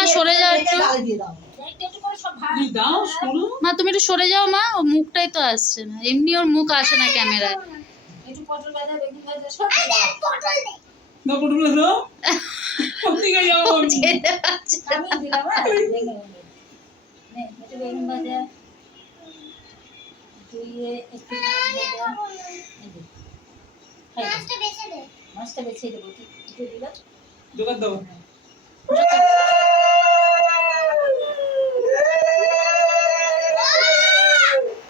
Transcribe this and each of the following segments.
মা সরে যাও একটু। মা তুমি একটু সরে যাও মা, ও মুখটাই তো আসছে না, এমনি ওর মুখ আসে না ক্যামেরায়। একটু পটল ভাজা, বেগুন ভাজা সব পটল দে। না পটল দাও কত গেল ও যেতে পারছে না। আমি দিলাম বেগুন নে একটু বেগুন ভাজা দিয়ে একটু ভাজা মাছটা বেছে দে। মাছটা বেছে দেবো একটু দিলাম দোকান দাও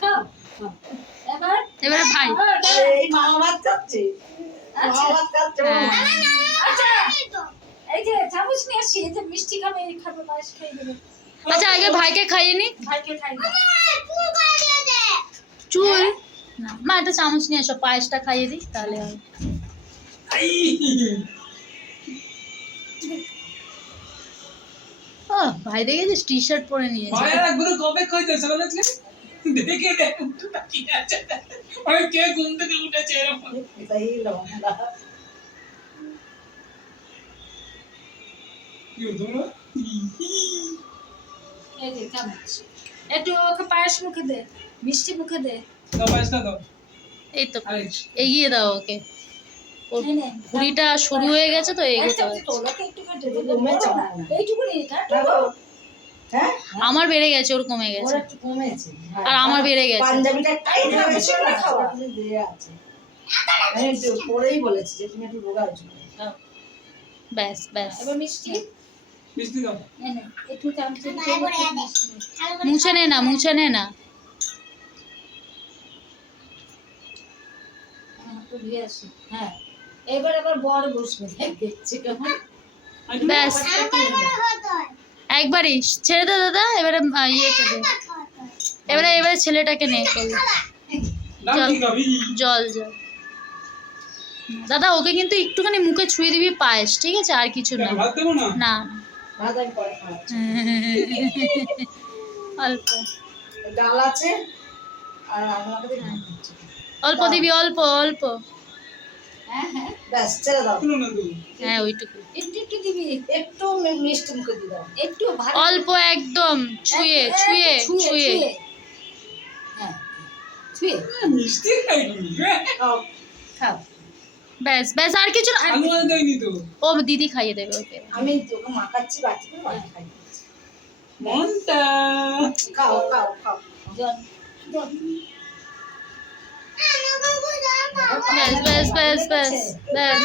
খাও খাও। এবার এবারে ভাই এই মামা ভাত খাচ্ছে, মামা ভাত খাচ্ছে হ্যাঁ। আচ্ছা এই তো। এই যে চামচ নিয়ে আসছি, এই যে মিষ্টি খাবে, এই খাবে, পায়েস খাই দেবে, আচ্ছা আগে ভাইকে খাইয়ে নি। ভাইকে খাই দেবে। চুল করে দিয়ে দে। চুল না মা, একটা চামচ নিয়ে এসো, পায়েসটা খাইয়ে দিই তাহলে হয়। আই ও ভাই দেখেছিস টি শার্ট পরে নিয়েছে। মায়ের একবার কবে খাইতে সকালে আজকে দেখে দেখ উঠটা কি আছে মানে কে ঘুম থেকে উঠেছে এরকম এটাই লবঙ্গা। কি হতো না এই যে চামচ, একটু ওকে পায়েস মুখে দে, মিষ্টি মুখে দে। দাও পায়েসটা দাও এই তো আরে এগিয়ে দাও ওকে, ওর নে, নে, ভুঁড়িটা সরু হয়ে গেছে তো এক এগোতে চামচ হবে। তো ওকে একটু কেটে দে, কমেছে বড় না, মনে হয়। এইটুকুনি কাটো। দেখো, হ্যাঁ আমার বেড়ে গেছে, ওর কমে ওর গেছে। একটু কমেছে। আর আমার বেড়ে গেছে। পাঞ্জাবিটা টাইট হয়ে গেছে না, খাওয়া। ওটা দিয়ে আছে। আমি একটু পরেই বলেছি যে তুমি একটু রোগা হয়েছো। খাও। ব্যাস ব্যাস, এবার মিষ্টি মিষ্টি দাও নে, নে, একটু চামচে দিয়ে ভাই বলে দে। মিষ্টি নে। ভালো করে মুছে নে না, মুছে নে না। হ্যাঁ, একটু ধুয়ে আসি। হ্যাঁ, এবার আবার বর বসবে, দেখছি কেমন। ব্যাস খাওয়াতে হয়। একবারই ছেড়ে দে দাদা। এবারে ইয়েকে দে, খাওয়াতে হয়। এবারে ছেলেটাকে নে করলে। নাম কি খাবি জল জল দাদা, ওকে কিন্তু একটুখানি মুখে ছুঁয়ে দিবি পায়েস, ঠিক আছে? আর কিছু না। ভাত দেবো না না ভাত আমি পরে খাওয়াচ্ছি। অল্প ডাল আছে আর আমাকে দিয়ে ভাত দিচ্ছে। অল্প দিবি, অল্প অল্প। হ্যাঁ, হ্যাঁ, ব্যাস ছেড়ে দাও। শুনো না তুমি হ্যাঁ ওইটুকু, একটু একটু দিবি, একটু মিষ্টি মুখে দিয়ে দাও। একটু ভালো অল্প একদম ছুঁয়ে ছুঁয়ে ছুঁয়ে। হ্যাঁ, ছুঁয়ে মিষ্টি খাইনি খাও। খাও। ব্যাস ব্যাস, আর কিছু না। আলু আর দেয়নি তো ও দিদি খাইয়ে দেবে ওকে। আমি তোকে মাখাচ্ছি বাটি করে বাটি খাই দিচ্ছি। মনটা খাও খাও খাও। জল জল। আমাকে জল খাওয়া। ব্যাস ব্যাস ব্যাস ব্যাস ব্যাস।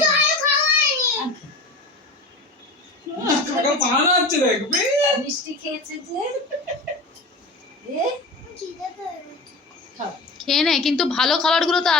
জল খাওয়াইনি। কাকা পাহাড় আছে দেখবে মিষ্টি খেয়েছে যে এ খিদে পেয়ে গেছে। খাও। খেয়ে নে, কিন্তু ভালো খাবারগুলো তো